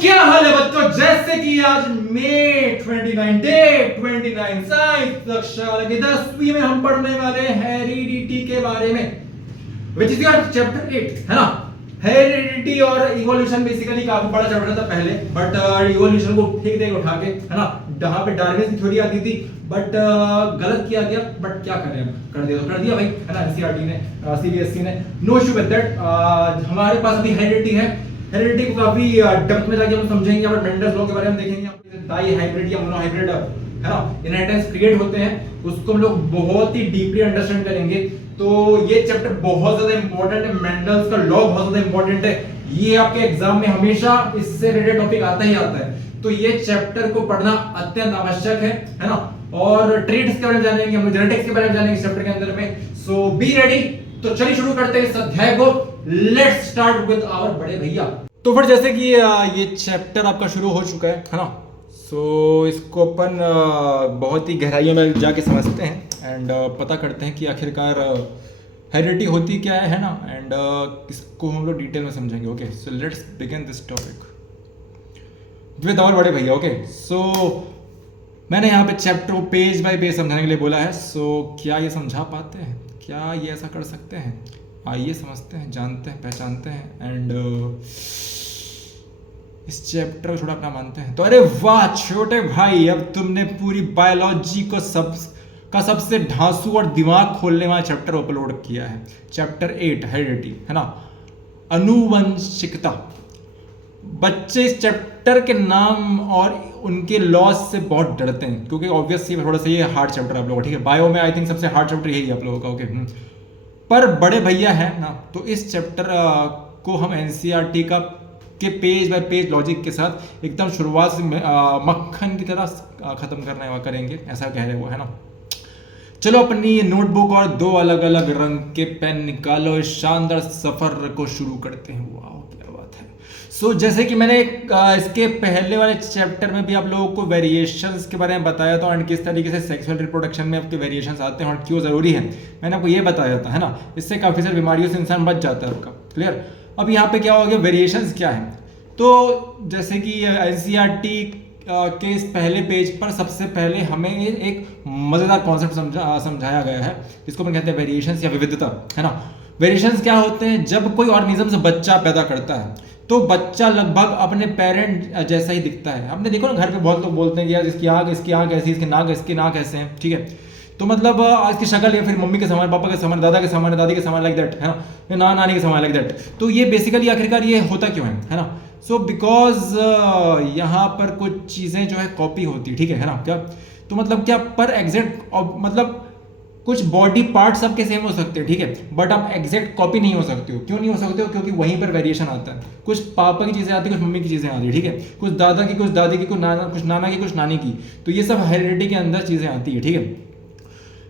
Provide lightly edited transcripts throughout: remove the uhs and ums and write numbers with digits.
क्या हाल है बच्चों, जैसे कि आज मई 29 डे 29 साइंस कक्षा की 10वीं में हम पढ़ने वाले हेरिडिटी के बारे में, विच इज योर चैप्टर 8 है ना। हेरिडिटी और इवोल्यूशन बेसिकली काफी बड़ा चैप्टर था पहले, बट इवोल्यूशन को ठीक ठीक उठा के है ना, जहां पे डार्विन की थ्योरी आती थी बट गलत किया गया, बट क्या करें, कर दिया भाई है ना, एनसीईआरटी ने, सीबीएसई ने, नो इशू विद दैट। हमारे पास अभी हेरिडिटी है, हेरिडिटी को काफी डेप्थ में जाके हम समझेंगे, और मेंडल्स लॉ के बारे में देखेंगे, डाई हाइब्रिड या मोनो हाइब्रिड है ना इनहेरिटेंस क्रिएट होते हैं, उसको हम लोग बहुत ही डीपली अंडरस्टैंड करेंगे। तो ये चैप्टर बहुत ज्यादा इंपॉर्टेंट है, मेंडल्स का लॉ बहुत ज्यादा इंपॉर्टेंट है, ये आपके एग्जाम में हमेशा इससे रिलेटेड टॉपिक आता ही आता है, तो ये चैप्टर को पढ़ना अत्यंत आवश्यक है ना। और ट्रेड्स के बारे में जानेंगे, हम जेनेटिक्स के बारे में जानेंगे इस चैप्टर के अंदर में, सो बी रेडी। तो चलिए शुरू करते हैं इस अध्याय को, लेट्स स्टार्ट विद आवर बड़े भैया। तो फिर जैसे कि ये चैप्टर आपका शुरू हो चुका है ना, सो इसको अपन बहुत ही गहराइयों में जाके समझते हैं एंड पता करते हैं कि आखिरकार हेरिडिटी होती क्या है ना, एंड इसको हम लोग डिटेल में समझेंगे। Okay, so let's begin this topic with our बड़े भैया। ओके, सो मैंने यहाँ पे चैप्टर को पेज बाय पेज समझाने के लिए बोला है, सो क्या ये समझा पाते हैं, क्या ये ऐसा कर सकते हैं? आइए समझते हैं, जानते हैं, पहचानते हैं एंड इस चैप्टर को थोड़ा अपना मानते हैं। तो अरे वाह छोटे भाई, अब तुमने पूरी बायोलॉजी को सबसे ढांसू और दिमाग खोलने वाला चैप्टर अपलोड किया है, चैप्टर 8 हेरिडिटी है ना, अनुवंशिकता। बच्चे इस चैप्टर के नाम और उनके लॉज से बहुत डरते हैं, क्योंकि ऑब्वियसली थोड़ा सा ये हार्ड चैप्टर आप लोगों, ठीक है, बायो में आई थिंक सबसे हार्ड चैप्टर यही है आप लोगों का। ओके, पर बड़े भैया है ना, तो इस चैप्टर को हम एनसीईआरटी का के पेज बाय पेज लॉजिक के साथ एकदम शुरुआत से मक्खन की तरह खत्म करने करेंगे, ऐसा कह रहे वो है ना। चलो अपनी नोटबुक और 2 अलग अलग रंग के पेन निकालो, इस शानदार सफर को शुरू करते हैं। वाह क्या बात है। सो जैसे कि मैंने इसके पहले वाले चैप्टर में भी आप लोगों को वेरिएशंस के बारे में बताया था, और किस तरीके से सेक्सुअल रिप्रोडक्शन में आपके वेरिएशंस आते हैं और क्यों ज़रूरी है, मैंने आपको ये बताया था है ना। इससे काफ़ी सारी बीमारियों से इंसान बच जाता है आपका, क्लियर। अब यहाँ पे क्या हो गया, वेरिएशंस क्या है, तो जैसे कि एनसीईआरटी के इस पहले पेज पर सबसे पहले हमें एक मज़ेदार कॉन्सेप्ट समझाया गया है, जिसको हम कहते हैं वेरिएशंस या विविधता है ना। वेरिएशंस क्या होते हैं, जब कोई ऑर्गेनिज्म से बच्चा पैदा करता है तो बच्चा लगभग अपने पेरेंट जैसा ही दिखता है। हमने देखो ना, घर पे बहुत लोग बोलते हैं कि यार इसकी आँख ऐसी, इसके नाक ऐसे हैं, ठीक है, तो मतलब इसकी शक्ल या फिर मम्मी के समान, पापा के समान, दादा के समान, दादी के समान, लाइक दैट है ना, नानी के समान, लाइक दैट। तो ये बेसिकली आखिरकार ये होता क्यों है ना, सो बिकॉज यहाँ पर कुछ चीज़ें जो है कॉपी होती है, ठीक है ना, क्या तो मतलब क्या, पर एग्जैक्ट मतलब कुछ बॉडी पार्ट्स सबके सेम हो सकते हैं, ठीक है, बट आप एग्जैक्ट कॉपी नहीं हो सकते हो। क्यों नहीं हो सकते हो? क्योंकि वहीं पर वेरिएशन आता है, कुछ पापा की चीज़ें आती है, कुछ मम्मी की चीज़ें आती है, ठीक है, कुछ दादा की, कुछ दादी की, कुछ नाना की, कुछ नानी की, तो ये सब हेरिडिटी के अंदर चीज़ें आती है, ठीक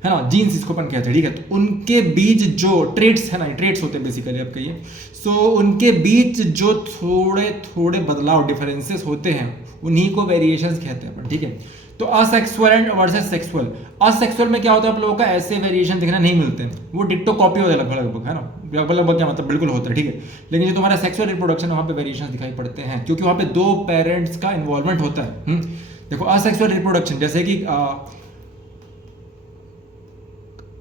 है ना, जीन्स इसको अपन कहते हैं, ठीक है। तो उनके बीच जो ट्रेट्स है ना, ट्रेट्स होते हैं बेसिकली आप कहिए, सो उनके बीच जो थोड़े थोड़े बदलाव, डिफरेंसेस होते हैं, उन्हीं को वेरिएशंस कहते हैं अपन, ठीक है। तो asexual and versus sexual, asexual में क्या होता है आप लोगों का, ऐसे वेरिएशन दिखना नहीं मिलते हैं, वो डिट्टो कॉपी होता है लगभग है ना, लगभग क्या मतलब बिल्कुल होता है, ठीक है। लेकिन जो तुम्हारा सेक्सुअल रिप्रोडक्शन है, वहाँ पे वेरिएशन दिखाई पड़ते हैं, क्योंकि वहाँ पे 2 पेरेंट्स का इन्वॉल्वमेंट होता है। देखो असेक्सुअल रिप्रोडक्शन, जैसे कि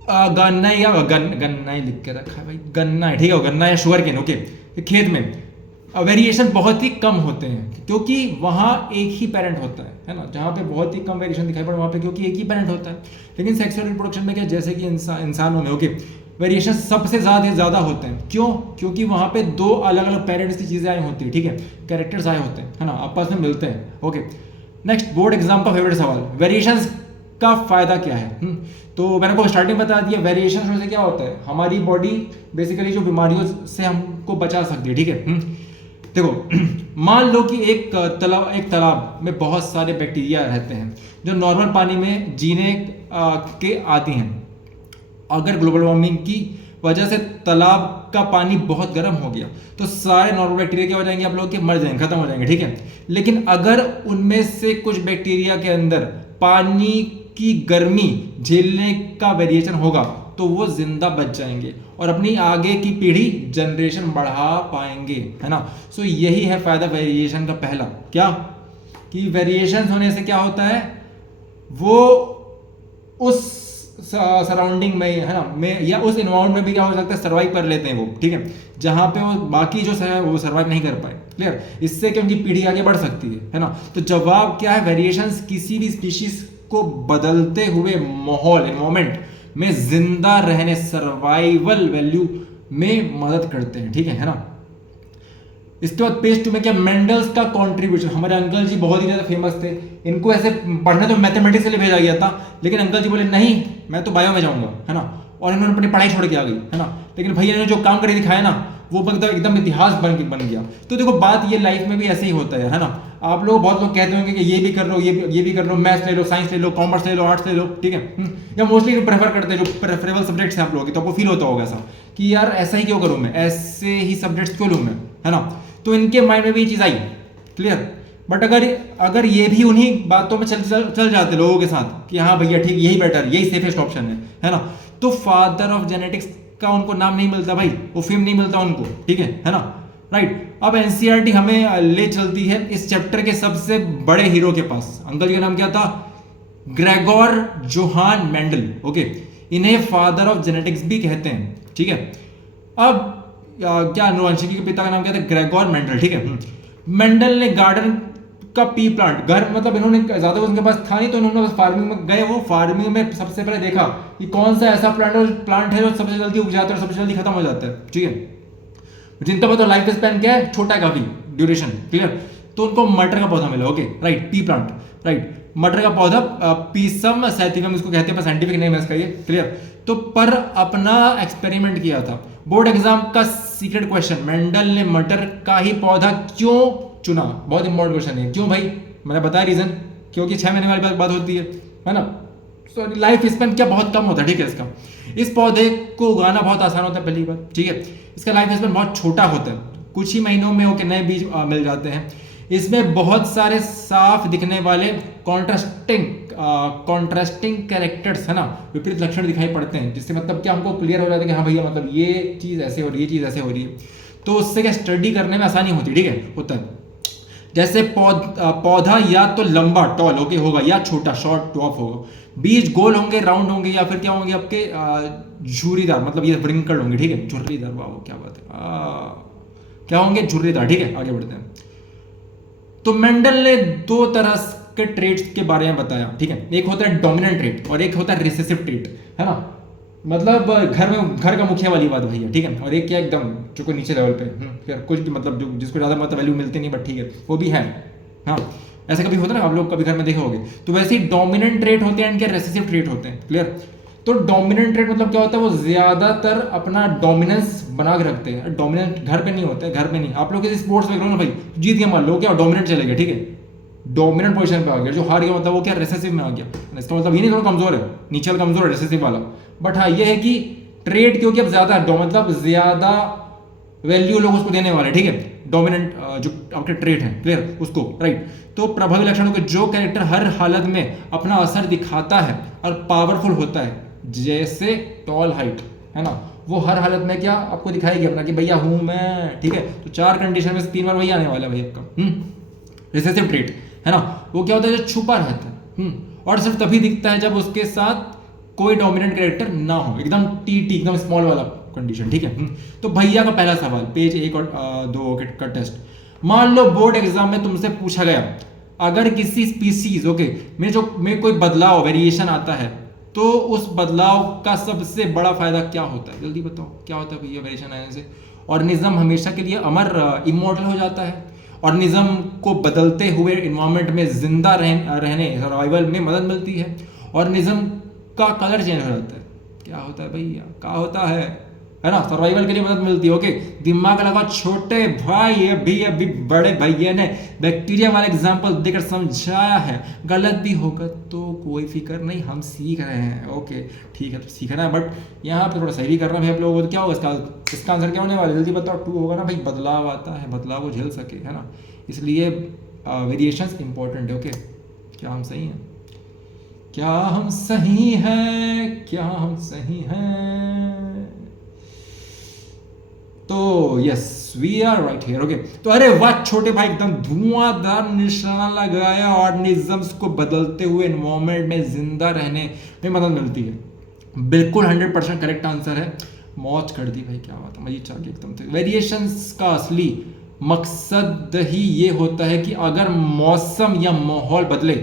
गन्ना या गन्ना ही लिख के रखा है भाई, गन्ना है, ठीक है, गन्ना या शुगर केन, ओके, खेत में वेरिएशन बहुत ही कम होते हैं, क्योंकि वहाँ एक ही पेरेंट होता है ना, जहाँ पे बहुत ही कम वेरिएशन दिखाई पड़े, वहाँ पे क्योंकि एक ही पेरेंट होता है। लेकिन सेक्सुअल रिप्रोडक्शन में क्या, जैसे कि इंसानों में ओके, वेरिएशन सबसे ज़्यादा होते हैं। क्यों? क्योंकि वहाँ पे 2 अलग अलग पेरेंट्स की चीज़ें आई होती है, ठीक है, कैरेक्टर्स आए होते हैं है ना, आपस में मिलते हैं। ओके, नेक्स्ट बोर्ड एग्जाम का फेवरेट सवाल, वेरिएशंस का फायदा क्या है? तो मैंने को स्टार्टिंग बता दिया, वेरिएशन से क्या होता है, हमारी बॉडी बेसिकली जो बीमारियों से हमको बचा सकती है, ठीक है। देखो मान लो कि एक तालाब में बहुत सारे बैक्टीरिया रहते हैं जो नॉर्मल पानी में जीने के आती हैं। अगर ग्लोबल वार्मिंग की वजह से तालाब का पानी बहुत गर्म हो गया तो सारे नॉर्मल बैक्टीरिया क्या हो जाएंगे आप लोग के, मर जाएंगे, खत्म हो जाएंगे, ठीक है। लेकिन अगर उनमें से कुछ बैक्टीरिया के अंदर पानी की गर्मी झेलने का वेरिएशन होगा तो वो जिंदा बच जाएंगे और अपनी आगे की पीढ़ी जनरेशन बढ़ा पाएंगे, है ना। सो यही है फायदा वेरिएशन का पहला, क्या कि वेरिएशन होने से क्या होता है, वो उस सराउंडिंग में, है ना, में या उस इन्वायरमेंट में भी क्या हो सकता है, सर्वाइव कर लेते हैं वो, ठीक है, जहां पे वो बाकी जो है वो सर्वाइव नहीं कर पाए। क्लियर, इससे कि उनकी पीढ़ी आगे बढ़ सकती है ना। तो जवाब क्या है, वेरिएशंस किसी भी स्पीशीज को बदलते हुए माहौल एनवायरमेंट में जिंदा रहने, सर्वाइवल वैल्यू में मदद करते हैं, ठीक है ना। इसके बाद पेज 2 में क्या, मेंडल्स का कंट्रीब्यूशन। हमारे अंकल जी बहुत ही ज्यादा फेमस थे, इनको ऐसे पढ़ने तो मैथमेटिक्स के लिए भेजा गया था, लेकिन अंकल जी बोले नहीं मैं तो बायो में जाऊंगा, है ना, और इन्होंने अपनी पढ़ाई छोड़ के आ गई, है ना। लेकिन भैया ने जो काम करके दिखाया ना, वो मतलब एकदम इतिहास बन गया। तो देखो बात ये लाइफ में भी ऐसे ही होता है ना। आप लोग, बहुत लोग कहते होंगे कि ये भी कर लो, ये भी कर लो, मैथ्स ले लो, साइंस ले लो, कॉमर्स ले लो, आर्ट्स ले लो, ठीक है, या मोस्टली प्रेफर करते हैं जो प्रेफरेबल सब्जेक्ट्स हैं आप लोगों की, तो आपको फील होता होगा ऐसा कि यार ऐसा ही क्यों करूं मैं, ऐसे ही सब्जेक्ट्स क्यों लूं मैं, है ना। तो इनके माइंड में भी ये चीज आई। क्लियर, बट अगर ये भी उन्हीं बातों में चल जाते लोगों के साथ कि हाँ भैया ठीक, यही बेटर, यही सेफेस्ट ऑप्शन है ना, तो फादर ऑफ जेनेटिक्स का उनको नाम नहीं मिलता भाई, वो फेम नहीं मिलता उनको, ठीक है ना, राइट। अब एनसीईआरटी हमें ले चलती है इस चैप्टर के सबसे बड़े हीरो के पास। अंकल जी का नाम क्या था, ग्रेगोर जोहान मेंडल, ओके। इन्हें फादर ऑफ जेनेटिक्स भी कहते हैं, ठीक है। अब क्या अनुवांशिकी के पिता का नाम क्या था, ग्रेगोर मेंडल, ठीक है। मेंडल ने गार्डन का पी प्लांट, घर मतलब इन्होंने ज्यादा उनके पास था नहीं, तो इन्होंने बस फार्मिंग में गए, वो फार्मिंग में सबसे पहले देखा कि कौन सा ऐसा प्लांट है जो सबसे जल्दी उग जाता है और सबसे जल्दी खत्म हो जाता है, ठीक है। जिनका मतलब लाइफ स्पैन क्या है, छोटा है काफी, ड्यूरेशन, क्लियर। तो उनको मटर का पौधा मिला, okay, right, P plant, right, मटर का पौधा, पीसम सैटिवम इसको कहते हैं, साइंटिफिक नेम है इसका ये, क्लियर। तो पर अपना एक्सपेरिमेंट किया था, बोर्ड एग्जाम का सीक्रेट क्वेश्चन, मेंडल ने मटर का ही पौधा क्यों चुना, बहुत इंपॉर्टेंट क्वेश्चन है, क्यों भाई, मैंने बताया रीजन, क्योंकि 6 महीने वाली बात होती है ना। सॉरी, लाइफ स्पैन क्या बहुत कम होता है, ठीक है। इसका, इस पौधे को उगाना बहुत आसान होता है, पहली बात, ठीक है। इसका लाइफ स्पैन बहुत छोटा होता है, कुछ ही महीनों में ओके नए बीज मिल जाते हैं। इसमें बहुत सारे साफ दिखने वाले कॉन्ट्रास्टिंग कैरेक्टर्स, है ना, विपरीत लक्षण दिखाई पड़ते हैं, जिससे मतलब क्या हमको क्लियर हो जाता है कि हाँ भैया मतलब ये चीज ऐसे हो रही है, ये चीज ऐसे हो रही है, तो उससे क्या स्टडी करने में आसानी होती है, ठीक है, होता है। जैसे पौधा या तो लंबा टॉल ओके होगा या छोटा शॉर्ट डॉफ होगा, बीज गोल होंगे, राउंड होंगे, या फिर क्या होंगे आपके झुर्रीदार, मतलब ये व्रिंकल्ड होंगे, ठीक है, झुर्रीदार, वाह क्या बात है, क्या होंगे, झुर्रीदार, ठीक है। आगे बढ़ते हैं। तो मेंडल ने 2 तरह के ट्रेट्स के बारे में बताया, ठीक है। एक होता है डोमिनेंट ट्रेट और एक होता है रिसेसिव ट्रेट, है ना, मतलब घर का मुखिया वाली बात भैया, ठीक है। और एक क्या एकदम जो कोई नीचे लेवल पे, फिर कुछ भी मतलब जो जिसको ज्यादा मतलब वैल्यू मिलती नहीं, बट ठीक है वो भी है, हाँ, ऐसा कभी होता है ना, आप लोग कभी घर में देखे होंगे। तो वैसे ही डोमिनेंट ट्रेट होते हैं, इनके रेसेसिव ट्रेट होते हैं, क्लियर। तो डोमिनेंट ट्रेट मतलब क्या होता है, वो ज्यादातर अपना डोमिनेंस बना के रखते हैं, डोमिनेंट घर पे नहीं होते हैं, घर पे नहीं। आप लोग किसी स्पोर्ट्स में करो ना भाई, जीत गया मान लो, क्या डोमिनेंट चले गए, ठीक है, डोमिनेंट पोजीशन पे आ गया, जो हार गया मतलब वो क्या रेसेसिव में आ गया। इसका मतलब ये नहीं थोड़ा कमजोर है, नीचे वाला कमजोर है, रेसेसिव वाला। बट हाँ ये है कि ट्रेड क्योंकि अब ज्यादा मतलब ज्यादा वैल्यू लोग उसको देने वाले, ठीक है, डोमिनेंट जो आपके ट्रेड है, क्लियर, उसको, राइट। तो प्रभावी लक्षणों के जो कैरेक्टर हर हालत में अपना असर दिखाता है और पावरफुल होता है, जैसे टॉल हाइट, है ना, वो हर हालत में क्या आपको दिखाएगी अपना कि भैया हूं मैं, ठीक है। तो 4 कंडीशन में से 3 बार वही आने वाला है भैया आपका, रिसेसिव ट्रेट, है ना, वो क्या होता है, जो छुपा रहता है, और सिर्फ तभी दिखता है जब उसके साथ कोई डोमिनेंट कैरेक्टर ना हो, एकदम टी एकदम स्मॉल वाला कंडीशन, ठीक है। तो भैया का पहला सवाल, पेज 1 और 2 का टेस्ट, मान लो बोर्ड एग्जाम में तुमसे पूछा गया, अगर किसी स्पीसीज ओके में कोई बदलाव, वेरिएशन आता है, तो उस बदलाव का सबसे बड़ा फायदा क्या होता है, जल्दी बताओ क्या होता है भैया वेरिएशन आने से। ऑर्गेनिज्म हमेशा के लिए अमर, इमॉर्टल हो जाता है। ऑर्गेनिज्म को बदलते हुए इन्वायरमेंट में जिंदा रहने, सर्वाइवल में मदद मिलती है। ऑर्गेनिज्म का कलर चेंज हो जाता है, क्या होता है भैया, क्या होता है ना, सर्वाइवल के लिए मदद मिलती है, ओके। दिमाग लगा छोटे भाई, अभी बड़े भैया ने बैक्टीरिया वाला एग्जांपल देकर समझाया है, गलत भी होगा तो कोई फिक्र नहीं, हम सीख रहे हैं, ओके ठीक है, तो सीखना है, बट यहाँ पे थोड़ा सही भी कर रहा है आप लोगों को। क्या होगा इसका आंसर क्या होने वाला है, जल्दी बताओ। 2 होगा ना भाई, बदलाव आता है, बदलाव को झेल सके, है ना, इसलिए वेरिएशंस इंपॉर्टेंट है, ओके। क्या हम सही हैं, क्या हम सही हैं, क्या हम सही हैं? तो yes we are right here. Okay, तो अरे वाह छोटे भाई, एकदम धुआंधार निशाना लगाया, ऑर्गेनिजम्स को बदलते हुए एनवायरमेंट में जिंदा रहने में मदद मिलती है। बिल्कुल 100% करेक्ट आंसर है। मौज कर दी भाई, क्या बात है, मजीद चाहिए एकदम से। वेरिएशंस का असली मकसद ही ये होता है कि अगर मौसम या माहौल बदले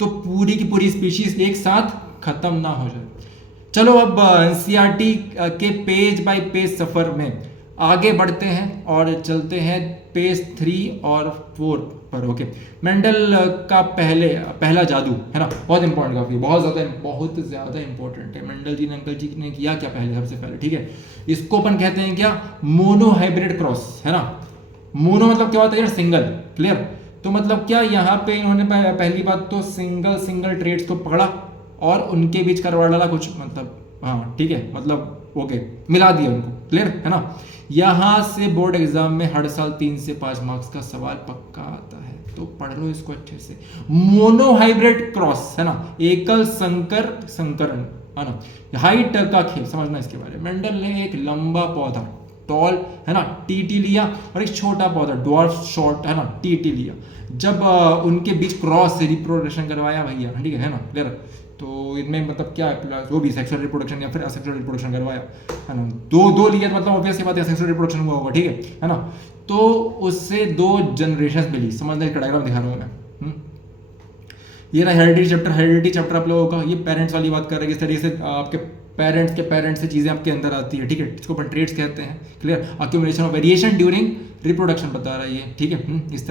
तो पूरी की पूरी स्पीशीज एक साथ खत्म ना हो जाए। चलो अब एनसीईआरटी के पेज बाय पेज सफर में आगे बढ़ते हैं और चलते हैं पेज 3 और 4 पर। ओके, मेंडल का पहला जादू है ना, बहुत इंपॉर्टेंट, काफी बहुत ज्यादा इंपॉर्टेंट है। मेंडल जी ने, अंकल जी ने किया क्या पहले, सबसे पहले, ठीक है, इसको अपन कहते हैं क्या, मोनो हाइब्रिड क्रॉस, है ना। मोनो मतलब क्या होता है यार, सिंगल, क्लियर। तो मतलब क्या, यहाँ पे इन्होंने पहली बात तो सिंगल ट्रेड्स को पकड़ा और उनके बीच करवा डाला कुछ, मतलब हाँ ठीक है, मतलब ओके, मिला दिया उनको, क्लियर है ना। यहाँ से बोर्ड एग्जाम में हर साल 3 से 5 मार्क्स का सवाल पक्का आता है, तो पढ़ लो इसको अच्छे से। मोनो हाइब्रिड क्रॉस है ना, एकल संकरण है ना, हाइट का खेल, समझना इसके बारे में। मेंडल ने एक लंबा पौधा टॉल है ना टीटी लिया और एक छोटा पौधा ड्वार्फ शॉर्ट है ना टीटी लिया। जब उनके बीच क्रॉस रिप्रोडक्शन करवाया भैया, ठीक है ना, क्लियर। तो इनमें मतलब क्या है, वो भी सेक्सुअल रिप्रोडक्शन या फिर असेक्सुअल रिप्रोडक्शन करवाया, है ना। दो लिया मतलब ऑब्वियस बात है सेक्सुअल रिप्रोडक्शन हुआ होगा, ठीक है ना। तो उससे 2 जनरेशन मिली, समझना, इसका डायग्राम दिखा रहा हूँ मैं। ये रहा हेरिडिटी चैप्टर आप लोगों का। ये पेरेंट्स वाली बात कर रहे हैं, किस तरीके से आपके पेरेंट्स से चीज़ें आपके अंदर आती है, ठीक है, इसको अपन ट्रेड्स कहते हैं, clear. Accumulation of variation during reproduction बता रहा है ये, ठीक है। इस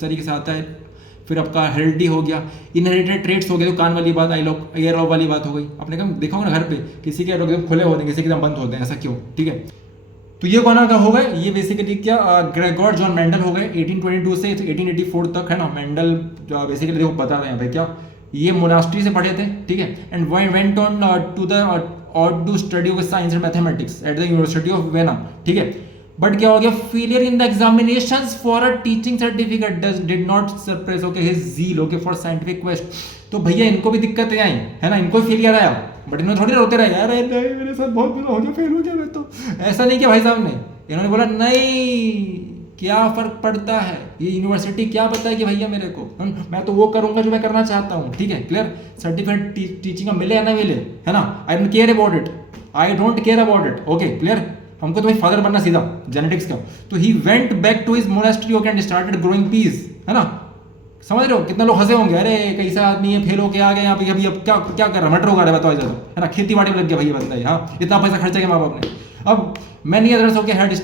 तरीके से आता है। फिर आपका हेरिडिटी हो गया, इनहेरिटेड ट्रेड्स हो गए, तो कान वाली बात, ईयर ऑफ वाली बात हो गई। आपने कहा देखा होगा ना घर पे, किसी के एकदम खुले होते हैं, किसी के एकदम बंद होते हैं, ऐसा क्यों, ठीक है। तो ये कौन का हो गए, ये बेसिकली क्या, ग्रेगोर जॉन मेंडल हो गए 1822 से 1884 तक, है ना। मेंडल जो बेसिकली देखो बता रहे हैं भाई क्या, ये मोनास्ट्री से पढ़े थे, ठीक है, and went on to the और to study of science and mathematics at the university of Vienna, ठीक है। बट क्या हो गया, failure in the examinations for a teaching certificate did not suppress okay his zeal okay for scientific quest. तो भैया इनको भी दिक्कतें आई, है ना, इनको फेलियर आया, बट इन्होंने थोड़ी रोते रहे, यार नहीं मेरे साथ बहुत बुरा हो गया, फेल हो गया मैं तो, ऐसा नहीं किया भाई साहब ने। इन्होंने बोला नहीं, क्या फर्क पड़ता है, ये यूनिवर्सिटी क्या बताएगी भैया मेरे को, मैं तो वो करूंगा जो मैं करना चाहता हूँ, ठीक है, क्लियर। सर्टिफिकेट टीचिंग का मिले या ना मिले, है ना, I don't care about it, I don't care about it, okay, clear. हमको तो भाई फादर बनना सीधा जेनेटिक्स का। तो he went back to his monastery okay and started growing peas, है ना। समझ रहे हो, कितना लोग हंसे होंगे, अरे कैसा आदमी है, फेल होके आ गया यहाँ पे, अभी अब क्या क्या कर रहा है, मटर उगा रहा है, बताओ इधर, है ना, खेती बाड़ी में लग गया भैया बंदा, हाँ, इतना पैसा खर्चा किया माँ बाप ने। अब many others okay had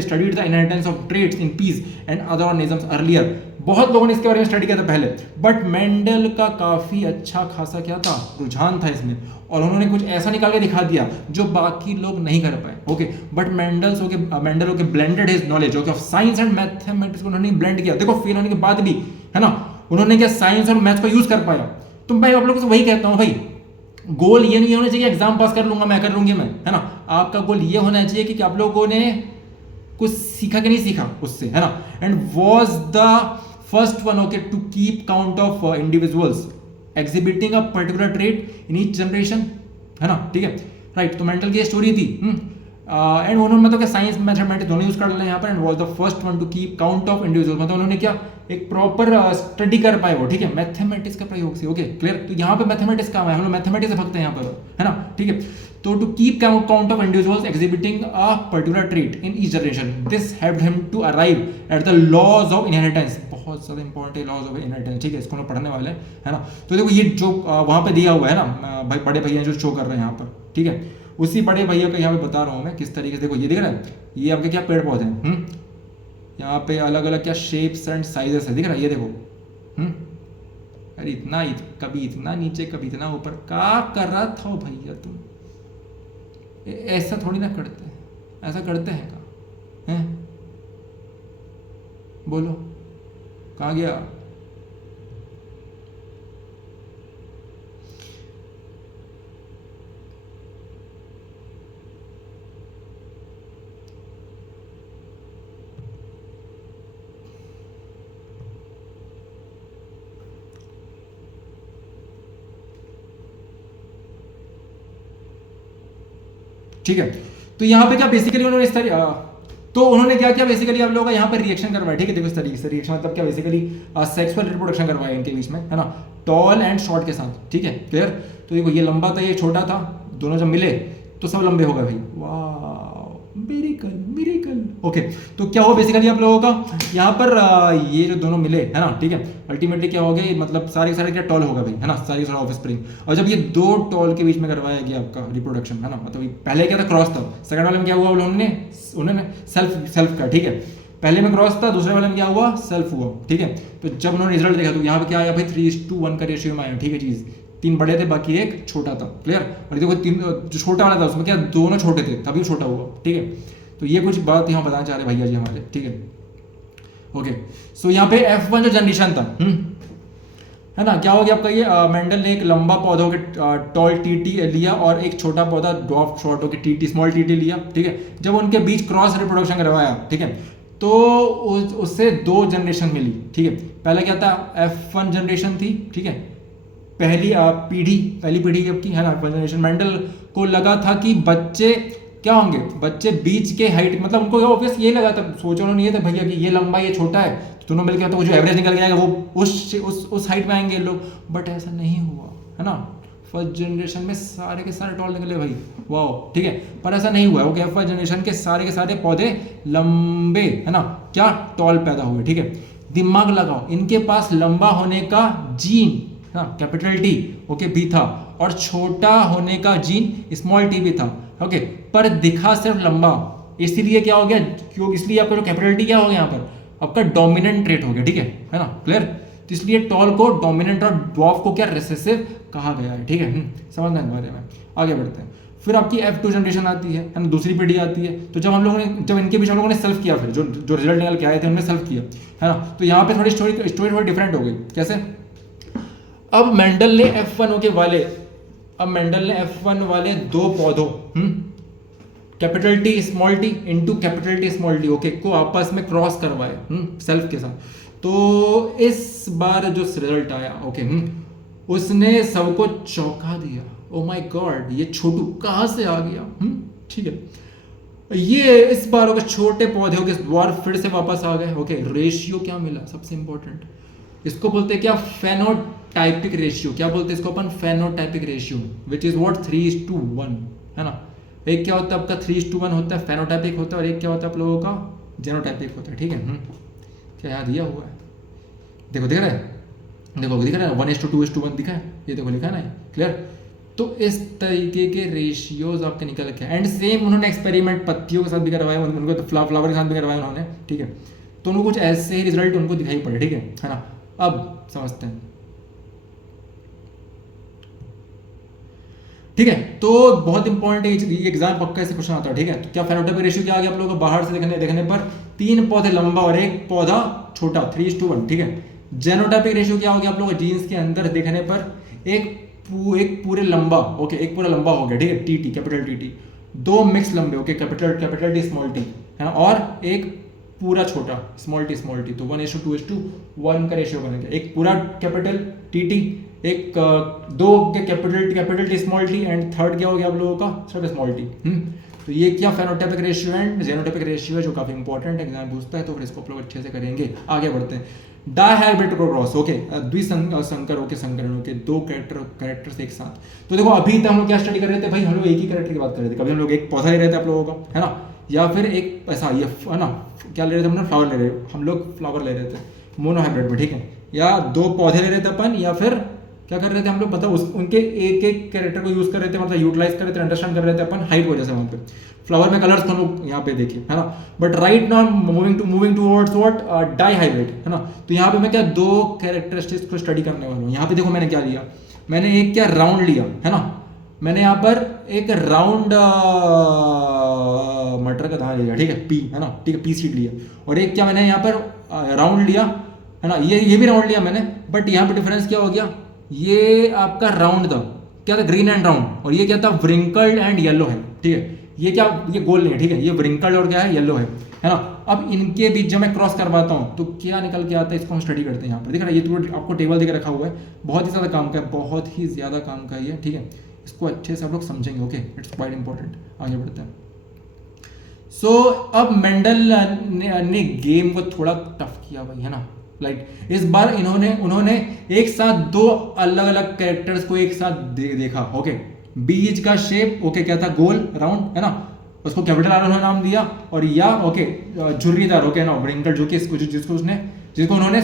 studied the inheritance of traits in peas and other organisms earlier. बहुत लोगों ने इसके बारे में स्टडी किया था पहले, बट मेंडल का काफी अच्छा खासा क्या था, रुझान था इसमें, और उन्होंने कुछ ऐसा निकाल के दिखा दिया जो बाकी लोग नहीं कर पाए, okay. But Mendel okay blended his knowledge okay of science and mathematics को उन्होंने ब्लेंड किया। देखो फेल होने के बाद भी, है ना, उन्होंने क्या साइंस और मैथ्स को यूज कर पाया। तो भाई आप लोगों से वही कहता हूँ भाई, गोल ये नहीं होना चाहिए एग्जाम पास कर लूंगा मैं, कर लूंगी मैं, है ना। आपका गोल ये होना चाहिए कि आप लोगों ने कुछ सीखा कि नहीं सीखा उससे, है ना। And was the first one okay to keep count of individuals exhibiting a particular trait in each generation, है ना, ठीक है, राइट। तो मेंटल की स्टोरी थी, एंड उन्होंने मतलब साइंस मैथमेटिक्स दोनों यूज कर लिया यहाँ पर, and was the first one two keep count of individual, मतलब उन्होंने क्या एक प्रॉपर स्टडी कर पाए वो, ठीक है, मैथमेटिक्स के प्रयोग से, ओके, क्लियर। तो यहाँ पे मैथमेटिक्स काम है, हम लोग मैथमेटिक्स से भगते हैं यहाँ पर, है ना, ठीक है। तो to keep count of individuals exhibiting a particular trait in each generation, this helped him to arrive at the laws of inheritance. बहुत ज्यादा इंपॉर्टेंट है लॉज ऑफ इनहेरिटेंस, ठीक है, इसको हम पढ़ने वाले हैं, है ना। तो देखो ये जो वहां पे दिया हुआ है ना, भाई बड़े भैया जो शो कर रहे हैं यहाँ पर, ठीक है, उसी बड़े भैया का यहाँ पे बता रहा हूँ मैं किस तरीके से। देखो ये दिख रहा है, ये आपके क्या पेड़ पौधे हैं, यहाँ पे अलग अलग क्या शेप्स एंड साइजेस है, दिख रहा है, ये देखो, अरे कभी इतना नीचे कभी इतना ऊपर, क्या कर रहा था भैया तुम, ऐसा थोड़ी ना करते हैं, ऐसा करते हैं का, हैं, बोलो कहाँ गया। ठीक है। तो यहाँ पे क्या बेसिकली उन्होंने इस तरह तो उन्होंने क्या किया बेसिकली आप लोगों का यहाँ पर रिएक्शन करवाया, ठीक है। देखो इस तरीके से रिएक्शन मतलब क्या बेसिकली सेक्सुअल रिप्रोडक्शन करवाया इनके बीच में, है ना, टॉल एंड शॉर्ट के साथ, ठीक है, क्लियर। तो देखो ये लंबा था ये छोटा था, दोनों जब मिले तो सब लंबे हो गए भाई, वाह मिरेकल मिरेकल। ओके, तो क्या हुआ बेसिकली आप लोगों का यहाँ पर ये जो दोनों मिले, है ना, ठीक है, अल्टीमेटली क्या हो गया, मतलब सारे सारे क्या टॉल होगा भाई, है ना, सारी सारा ऑफ स्प्रिंग। और जब ये दो टॉल के बीच में करवाया गया आपका रिप्रोडक्शन, है ना, मतलब पहले क्या था क्रॉस था, सेकंड वाले में क्या हुआ उन्होंने सेल्फ का, ठीक है, पहले में क्रॉस था, दूसरे वाले में क्या हुआ सेल्फ हुआ, ठीक है। तो जब उन्होंने रिजल्ट देखा तो यहाँ पे क्या आया भाई 3:1 का रेशियो में आया, ठीक है चीज, 3 बड़े थे बाकी एक छोटा था, क्लियर। और देखो 3 जो छोटा वाला था उसमें क्या दोनों छोटे थे तभी छोटा हुआ, ठीक है। तो ये कुछ बात यहाँ बताना चाह रहे भैया जी हमारे, ठीक है। ओके, सो यहाँ पे F1 जो जनरेशन था, है ना, क्या हो गया आपका, ये मेंडल ने एक लंबा पौधा के टॉल टीटी लिया और एक छोटा पौधा ड्वार्फ शॉर्ट के टीटी स्मॉल टीटी लिया, ठीक है। जब उनके बीच क्रॉस रिप्रोडक्शन करवाया, ठीक है, तो उससे 2 जनरेशन मिली, ठीक है। पहले क्या था F1 जनरेशन थी, ठीक है, पहली पीढ़ी की, है ना, जनरेशन। मेंडल को लगा था कि बच्चे क्या होंगे, बच्चे बीच के हाइट, मतलब उनको ऑब्वियस ये लगा था, सोचा उन्होंने ये था भैया कि ये लंबा ये छोटा है, तो दोनों मिलकर तो जो एवरेज निकल के आएगा वो उस हाइट में आएंगे लोग, बट ऐसा नहीं हुआ, है ना। फर्स्ट जनरेशन में सारे के सारे टॉल निकले भाई, वाह, ठीक है, पर ऐसा नहीं हुआ। ओके, फर्स्ट जनरेशन के सारे पौधे लंबे, है ना, क्या टॉल पैदा हुए, ठीक है। दिमाग लगाओ, इनके पास लंबा होने का जीन, हाँ, कैपिटल टी, ओके, भी था, और छोटा होने का जीन स्मॉल टी भी था, ओके, पर दिखा सिर्फ लंबा, इसीलिए क्या हो गया, क्यों, इसलिए आपका जो कैपिटल टी क्या हो गया यहाँ पर आपका डोमिनेंट ट्रेट हो गया, ठीक है ना, क्लियर। तो इसलिए टॉल को डोमिनेंट और ड्वार्फ को क्या रिसेसिव कहा गया है, ठीक है। समझना इस बारे में, आगे बढ़ते हैं। फिर आपकी F2 जनरेशन आती है ना, दूसरी पीढ़ी आती है। तो जब इनके बीच हम लोगों ने सेल्फ किया, फिर जो रिजल्ट निकल के आए थे उन्होंने सेल्फ किया, है ना। तो यहाँ पे थोड़ी स्टोरी थोड़ी डिफरेंट हो गई, कैसे। अब मेंडल ने F1 वाले 2 पौधों capital T small T into capital T small T, okay, को आपस में क्रॉस करवाए सेल्फ के साथ। तो इस बार जो रिजल्ट आया, ओके, उसने सबको चौंका दिया, ओ माय गॉड ये छोटू कहाँ से आ गया, ठीक है। ये इस बार ओके छोटे पौधे के द्वार फिर से वापस आ गए, ओके। रेशियो क्या मिला, सबसे इंपॉर्टेंट, इसको बोलते हैं क्या, फेनोटाइपिक रेशियो। क्या बोलते हैं इसको अपन, phenotypic ratio, which is what 3:1, है ना। एक क्या होता है आपका 3:1 होता है फेनोटाइपिक होता है, और एक क्या होता है आप लोगों का जेनोटाइपिक होता है, ठीक है। क्या यहाँ दिया हुआ है, देखो दिख रहा है, देखो दिख रहा है 1:2:1 दिखा है, ये देखो लिखा है ना, क्लियर। तो इस तरीके के रेशियोज आपके निकल के, एंड सेम उन्होंने एक्सपेरिमेंट पत्तियों के साथ भी करवाया, उनको तो फ्लावर के साथ भी करवाया उन्होंने, ठीक है। तो उनको कुछ ऐसे ही रिजल्ट उनको दिखाई पड़े, ठीक है ना। अब समझते हैं, ठीक है। तो बहुत इंपॉर्टेंट एग्जाम पक्का ऐसे क्वेश्चन आता है, ठीक है। तो क्या फेनोटाइपिक रेशियो क्या आ गया आप लोगों को, बाहर से देखने पर 3 पौधे लंबा और 1 पौधा छोटा, 3:1, ठीक है। जेनोटाइपिक रेशियो क्या हो गया आप लोगों को, जीन्स के अंदर देखने पर एक पूरे लंबा, ओके, एक पूरा लंबा हो गया, ठीक है, टीटी कैपिटल टीटी, 2 मिक्स लंबे, okay, capital T small T, है ना, और एक पूरा छोटा स्मॉल टी, तो 1:2:1 का रेशियो बन गया। एक पूरा कैपिटल टीटी, एक 2 के capital T small T, and third क्या हो गया आप लोगों का सिर्फ स्मॉल टी। तो ये क्या फेनोटाइपिक रेशियो एंड जेनोटाइपिक रेशियो है, जो काफी इंपॉर्टेंट एग्जाम पूछता है, तो फिर इसको आप लोग अच्छे से करेंगे। आगे बढ़ते हैं, डायहाइब्रिड क्रॉस, ओके, द्विसंकर, ओके, संकरण के 2 कैरेक्टर्स एक साथ। तो देखो अभी तक हम लोग क्या स्टडी कर रहे थे भाई, हम लोग एक ही कैरेक्टर की बात कर रहे थे, कभी हम लोग एक पौधा ले रहे थे आप लोगों का, है ना, या फिर एक ऐसा ये, है ना, क्या ले रहे थे हम लोग फ्लावर ले रहे थे मोनोहाइब्रिड में, ठीक है, या 2 पौधे ले रहे थे अपन, या फिर क्या कर रहे थे हम लोग, मतलब उनके एक कैरेक्टर को यूज कर रहे थे, मतलब यूटिलाइज कर रहे थे, अंडरस्टैंड कर रहे थे अपन हाइट वजह से वहाँ पे। फ्लावर में कलर्स को लोग यहाँ पे देखिए, है ना। But right now moving towards what, dihybrid, है ना। तो यहाँ पे मैं क्या 2 कैरेक्टरिस्टिक्स को स्टडी करने वाला हूँ। यहाँ पे देखो मैंने क्या लिया, मैंने एक क्या राउंड लिया, है ना, मैंने यहाँ पर एक राउंड मटर का दाना लिया, ठीक है, पी, है ना, ठीक है, पी सीड लिया, और एक क्या मैंने यहाँ पर राउंड लिया, है ना, ये भी राउंड लिया मैंने, बट यहाँ पे डिफरेंस क्या हो गया, ये आपका राउंड था, क्या था, ग्रीन एंड राउंड, और ये क्या था, व्रिंकल्ड एंड येलो है, ठीक है। ये क्या, ये गोल नहीं है, ठीक है, ये व्रिंकल्ड और क्या है, येलो है ना। अब इनके बीच जब मैं क्रॉस करवाता हूँ तो क्या निकल के आता है, इसको हम स्टडी करते हैं। यहाँ पर देख रहा है, ये तो आपको टेबल देकर रखा हुआ है, बहुत ही ज़्यादा काम का है, बहुत ही ज़्यादा काम का ये, ठीक है। इसको अच्छे से आप लोग समझेंगे। Okay, it's quite important. आगे बढ़ते हैं। सो अब मेंडल ने गेम को थोड़ा टफ किया भाई, है ना। लाइक इस बार उन्होंने एक साथ दो अलग अलग कैरेक्टर्स को एक साथ देखा। ओके, बीज का शेप ओके क्या था, गोल राउंड, है ना, उसको कैपिटल आर उन्होंने नाम दिया। और या ओके झुर्रीदार ओके ना, व्रिंकल, जो कि उन्होंने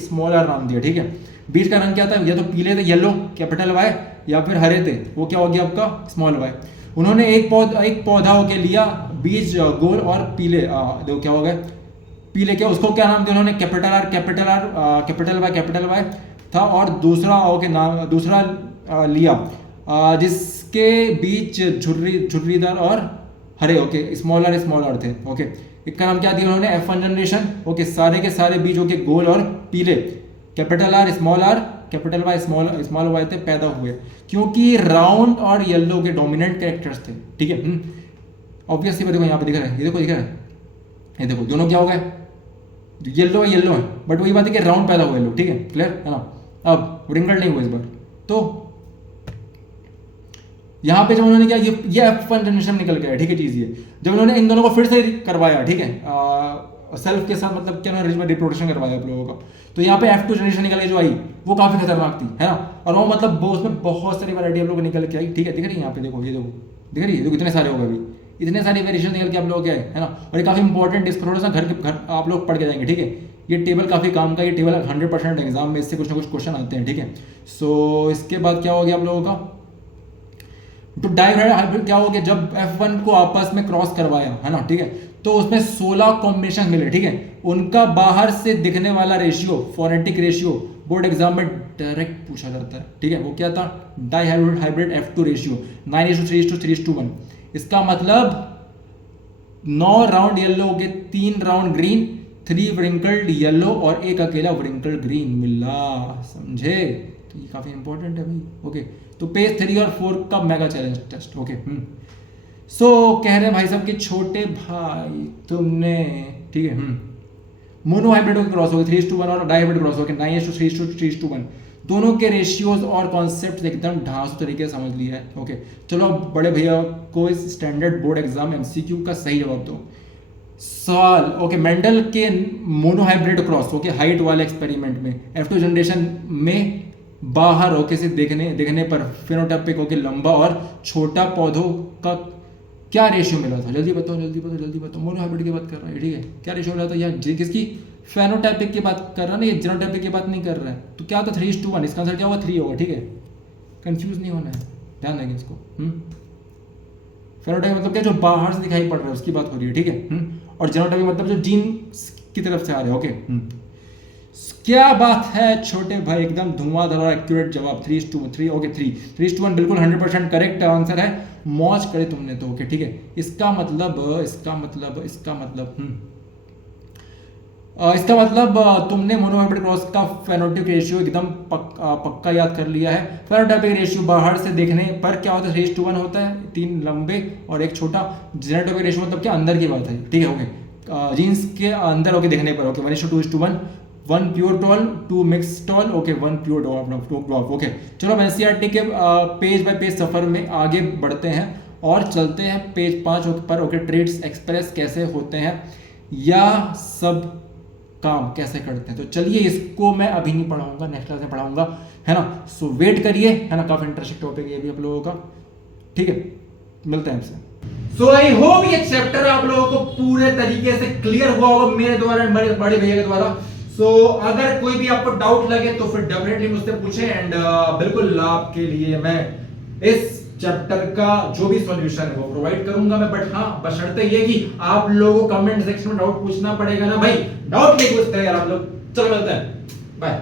स्मॉल आर नाम दिया। ठीक है, बीज का रंग क्या था, या तो पीले थे येलो कैपिटल वाई, या फिर हरे थे, वो क्या हो गया आपका स्मॉल वाई। उन्होंने एक पौधा ओके लिया, बीज गोल और पीले देखो क्या हो गया पीले, क्या उसको क्या नाम दिया उन्होंने, कैपिटल आर कैपिटल वाई था। और दूसरा ओके नाम दूसरा लिया जिसके बीच झुर्रीदार और हरे ओके स्मॉल आर थे। ओके, इसका नाम क्या दिया उन्होंने, F1 जनरेशन। ओके, सारे के सारे बीज ओके गोल और पीले, capital R capital Y small y थे, पैदा हुए क्योंकि राउंड और येलो के डोमिनेंट कैरेक्टर्स थे। ठीक है, ऑब्वियसली देखो यहाँ पे दिख रहा है, ये देखो दोनों क्या हो गए, येलो है, बट वही बात है कि राउंड पैदा हुआ येलो। ठीक है, क्लियर है ना। अब व्रिंकल नहीं हुआ इस बार। तो यहाँ पे जब उन्होंने क्या ये F1 जनरेशन निकल गया। ठीक है, चीज ये जब उन्होंने इन दोनों को फिर से करवाया, ठीक है, सेल्फ के साथ मतलब क्या रिप्रोडक्शन करवाया आप लोगों का, तो यहाँ पे F2 जनरेशन निकल के जो आई वो काफी खतरनाक थी, है ना। और वो मतलब उसमें बहुत सारी वैरायटी आप लोग निकल के आई। ठीक है, दिख रही है यहाँ पे देखो, ये देखो दिख रही है, देखो इतने सारे हो गए अभी, इतने सारी वेरिएशन निकल के आप लोग गए, है ना। और ये काफी इंपॉर्टेंट, इसको थोड़ा सा घर आप लोग पढ़ के जाएंगे। ठीक है, ये टेबल काफी काम का, ये टेबल 100% एग्जाम में इससे कुछ ना कुछ क्वेश्चन आते हैं। ठीक है, सो इसके बाद क्या हो गया आप लोगों का, तो हाइब्रिड क्या हो गया, जब F1 को आपस में क्रॉस करवाया, है ना। ठीक है, तो उसमें 16 कॉम्बिनेशन मिले। ठीक है, उनका बाहर से दिखने वाला ratio, phonetic ratio, board exam में डायरेक्ट पूछा जाता है। ठीक है, वो क्या था, डाई हाइब्रिड F2 रेशियो 9:3:3:1। इसका मतलब 9 राउंड येलो के 3 राउंड ग्रीन, 3 व्रिंकल्ड येलो और एक अकेला व्रिंकल्ड ग्रीन मिला, समझे। तो ये काफी इंपॉर्टेंट है भाई। ओके, तो पेज 3 और 4 का मेगा चैलेंज टेस्ट। ओके, सो कह रहे भाई साहब कि छोटे भाई तुमने, ठीक है, मोनो हाइब्रिड क्रॉस हो गए 3:1 और डाई हाइब्रिड क्रॉस हो गए 9:3:3:1। दोनों के रेशियोज और कॉन्सेप्ट एकदम ढांसू तरीके से समझ लिया है। ओके, चलो बड़े भैया को इस स्टैंडर्ड बोर्ड एग्जाम MCQ का सही जवाब दो। सवाल ओके, मेंडल के mono hybrid cross okay height वाले एक्सपेरिमेंट में F2 जनरेशन में बाहर ओके से देखने पर फेनोटाइपिक ओके लंबा और छोटा पौधों का क्या रेशियो मिला था, जल्दी बताओ। मोनो हाइब्रिड की बात कर रहा है, ठीक है, क्या रेशियो मिला था यार, किसकी, फेनोटाइपिक की बात कर रहा है ना, ये जीनोटाइपिक की बात नहीं कर रहा है। तो क्या था 3:1, इसका आंसर क्या होगा 3 होगा। ठीक है, कंफ्यूज नहीं होना है, ध्यान देंगे इसको। फेनोटाइप मतलब क्या, जो बाहर से दिखाई पड़ रहा है उसकी बात हो रही है। ठीक है, और जीनोटाइपिक मतलब जो जीन की तरफ से आ रहे हैं। ओके, क्या बात है छोटे भाई, एकदम धुआंधार और एक्यूरेट जवाब 3:3 ओके 3:1 बिल्कुल 100% करेक्ट आंसर है। मौज करे तुमने तो। ओके, ठीक है, इसका मतलब तुमने मोनोहाइब्रिड क्रॉस का फेनोटाइपिक रेशियो एकदम पक्का याद कर लिया है। फेनोटाइपिक रेशियो बाहर से देखने पर क्या होता है 3:1 होता है, 3 लंबे और एक छोटा। जीनोटाइपिक रेशियो मतलब क्या, अंदर की बात है। ठीक है, ओके, जीन्स के अंदर ओके देखने पर okay 1:2:1, 1 pure tall, 2 mix tall okay 1 pure dwarf. Okay, चलो हम NCERT के पेज बाय पेज सफर में आगे बढ़ते हैं और चलते हैं पेज 5 पर। ओके, ट्रेड्स एक्सप्रेस कैसे होते हैं या सब काम कैसे करते हैं, तो चलिए इसको मैं अभी नहीं पढ़ाऊंगा, नेक्स्ट क्लास में पढ़ाऊंगा, है ना। सो वेट करिए, है ना, काफी इंटरेस्टिंग टॉपिक ये भी आप लोगों का। ठीक है, मिलते हैं आपसे। सो आई होप ये चैप्टर आप लोगों को पूरे तरीके से क्लियर हुआ होगा मेरे द्वारा, मेरे बड़े भैया के द्वारा। सो अगर कोई भी आपको डाउट लगे तो फिर डेफिनेटली मुझसे पूछें, एंड बिल्कुल आपके लिए मैं इस चैप्टर का जो भी सॉल्यूशन है वो प्रोवाइड करूंगा मैं। बट हाँ, बशर्ते ये कि आप लोगों को कमेंट सेक्शन में डाउट पूछना पड़ेगा ना भाई, डाउट नहीं पूछते यार आप लोग। चलो मिलते हैं, बाय।